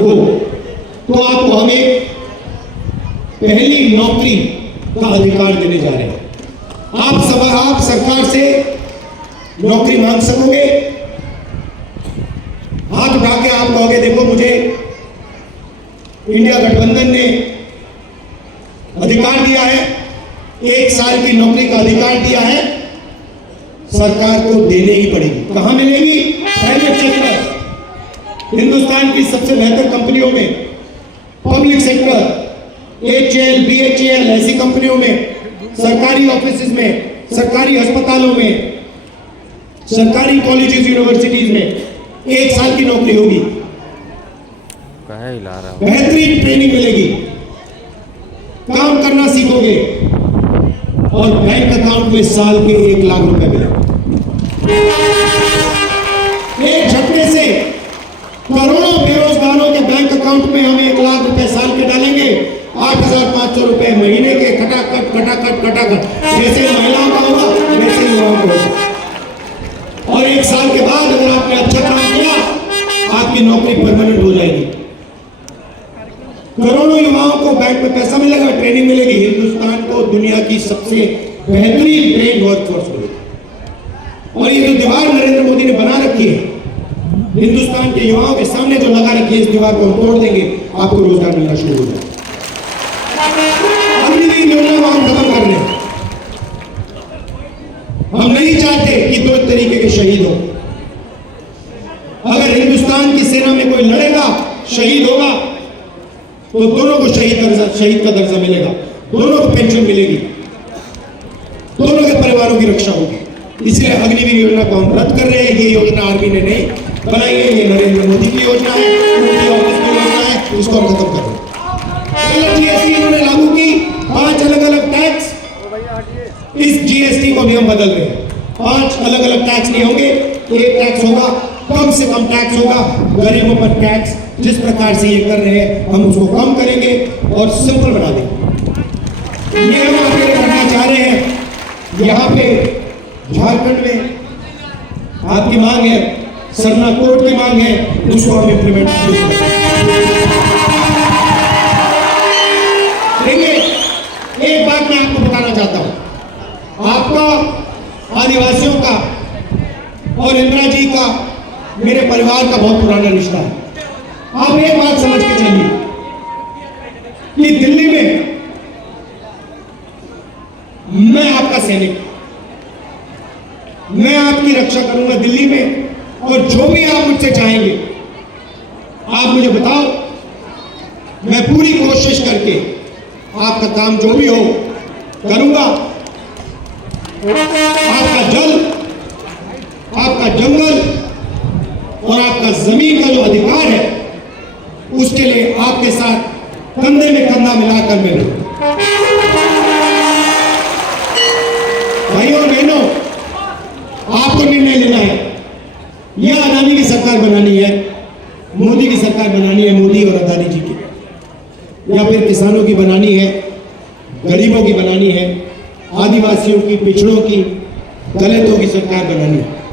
हो तो आपको हम एक पहली नौकरी का अधिकार देने जा रहे हैं। आप सरकार से नौकरी मांग सकोगे, हाथ उठा के आप कहोगे देखो मुझे इंडिया गठबंधन ने अधिकार दिया है, 1 साल की नौकरी का अधिकार दिया है, सरकार को देने ही पड़ेगी। कहां मिलेगी? प्राइवेट सेक्टर, हिंदुस्तान की सबसे बेहतर कंपनियों में, पब्लिक सेक्टर, HAL, BHEL ऐसी कंपनियों में, सरकारी ऑफिस में, सरकारी अस्पतालों में, सरकारी कॉलेजेस यूनिवर्सिटीज में 1 साल की नौकरी होगी, बेहतरीन ट्रेनिंग मिलेगी, काम करना सीखोगे और बैंक अकाउंट में साल के 1 लाख रुपए मिलेंगे। एक झटके से करोड़ों बेरोजगारों के बैंक अकाउंट में हम 1 लाख रुपए साल के डालेंगे, 8,500 रुपए महीने के खटाखट खटाखट खटाखट, जैसे महिलाओं का होगा वैसे युवाओं को होगा। और 1 साल के बाद अगर आपने अच्छा काम किया आपकी नौकरी परमानेंट हो जाएगी। करोड़ों युवाओं को बैंक में पैसा मिलेगा, ट्रेनिंग मिलेगी, हिंदुस्तान को दुनिया की सबसे बेहतरीन ट्रेन वर्कफोर्स मिलेगी। और ये जो दीवार नरेंद्र मोदी ने बना रखी है हिंदुस्तान के युवाओं के सामने जो लगा रखी है, इस दीवार को हम तोड़ देंगे, आपको रोजगार मिलना शुरू हो जाएगा। अग्निवीर योजना को हम खत्म कर रहे हैं। हम नहीं चाहते कि 2 तरीके के शहीद हो। अगर हिंदुस्तान की सेना में कोई लड़ेगा, शहीद होगा, तो दोनों को शहीद का दर्जा मिलेगा, दोनों को पेंशन मिलेगी, दोनों के परिवारों की रक्षा होगी। इसलिए अग्निवीर योजना को हम रद्द कर रहे हैं। ये योजना आर्मी ने नहीं बनाई है, ये नरेंद्र मोदी की योजना है, उनकी ऑफिस की योजना है, इसको हम खत्म कर रहे हैं। GST इन्होंने लागू की, 5 अलग-अलग टैक्स, इस GST को भी हम बदल रहे हैं। 5 अलग-अलग टैक्स नहीं होंगे, एक टैक्स होगा, कम से कम टैक्स होगा, गरीबों पर टैक्स जिस प्रकार से ये कर रहे हैं हम उसको कम करेंगे और सिंपल बना देंगे। ये हम आगे करना चाह रहे हैं। यहाँ पे झारखंड में आपकी मांग है, सरना कोर्ट की मांग है, उसको हम इंप्लीमेंट करेंगे। देखिए एक बात मैं आपको बताना चाहता हूं, आपका, आदिवासियों का और इंदिरा जी का, मेरे परिवार का बहुत पुराना रिश्ता है। आप एक बात समझ के चलिए कि दिल्ली में मैं आपका सैनिक, मैं आपकी रक्षा करूंगा दिल्ली में, और जो भी आप मुझसे चाहेंगे आप मुझे बताओ, मैं पूरी कोशिश करके आपका काम जो भी हो करूंगा। आपका जल, आपका जंगल और आपका जमीन का जो अधिकार है उसके लिए आपके साथ कंधे में कंधा मिलाकर मैं रहूंगा। भाइयों और बहनों, आपको निर्णय लेना है, या अदानी की सरकार बनानी है, मोदी की सरकार बनानी है, मोदी और अदानी जी की, या फिर किसानों की बनानी है, गरीबों की बनानी है, आदिवासियों की, पिछड़ों की, दलितों की सरकार बनानी है।